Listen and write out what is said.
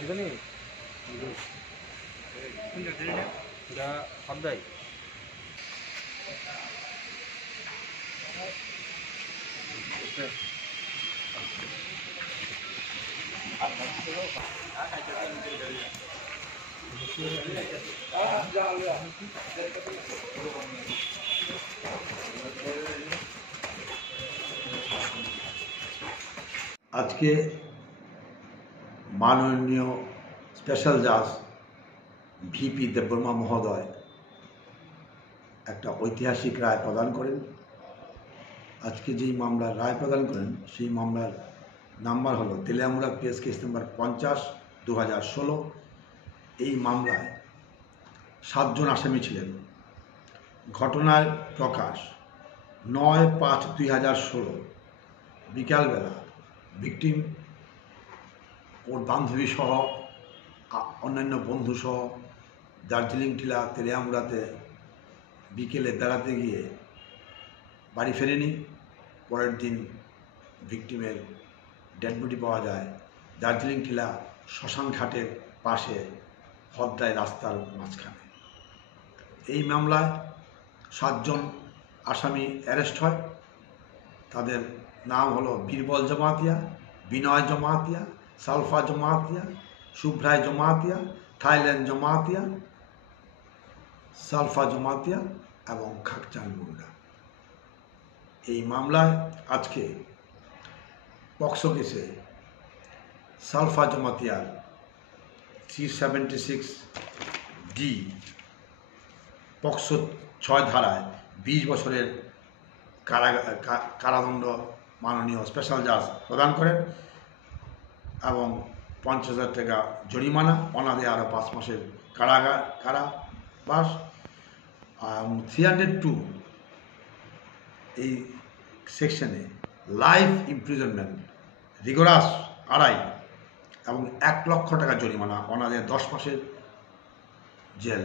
এখানে এটা সন্ধ্যায় আজকে মাননীয় স্পেশাল জাজ ভিপি দেববর্মা মহোদয় একটা ঐতিহাসিক রায় প্রদান করেন। আজকে যেই মামলার রায় প্রদান করেন সেই মামলার নাম্বার হলো তেলিয়ামুড়া কেস কেস নাম্বার 50/2016। এই মামলায় 7 জন আসামি ছিলেন। ঘটনার প্রকাশ 9/5/2016 বিকালবেলা ভিকটিম ওর বান্ধবী সহ অন্যান্য বন্ধু সহ দার্জিলিং টিলা তেলিয়ামুড়াতে বিকেলে বেড়াতে গিয়ে বাড়ি ফেরেনি। পরের দিন ভিকটিমের ডেড বডি পাওয়া যায় দার্জিলিং টিলা শ্মশান ঘাটের পাশে হদ্রায় রাস্তার মাঝখানে। এই মামলায় 7 জন আসামি অ্যারেস্ট হয়। তাদের নাম হলো বীরবল জমাতিয়া, বিনয় জমাতিয়া, সালফা জমাতিয়া, শুভ্রায় জমাতিয়া, থাইল্যান্ড জমাতিয়া, সালফা জমাতিয়া এবং খাকচান মুন্ডা। এই মামলায় আজকে পক্সো কেসে সালফা জমাতিয়ার 376D পক্সো 6 ধারায় 20 বছরের কারাদণ্ড মাননীয় স্পেশাল জাজ প্রদান করেন এবং 50,000 টাকা জরিমানা, অনাদে আরও 5 মাসের কারাবাস। 302 এই সেকশনে লাইফ ইমপ্রিজনমেন্ট, রিগোরাস 2.5 এবং 1 লক্ষ টাকা জরিমানা, অনাদে 10 মাসের জেল।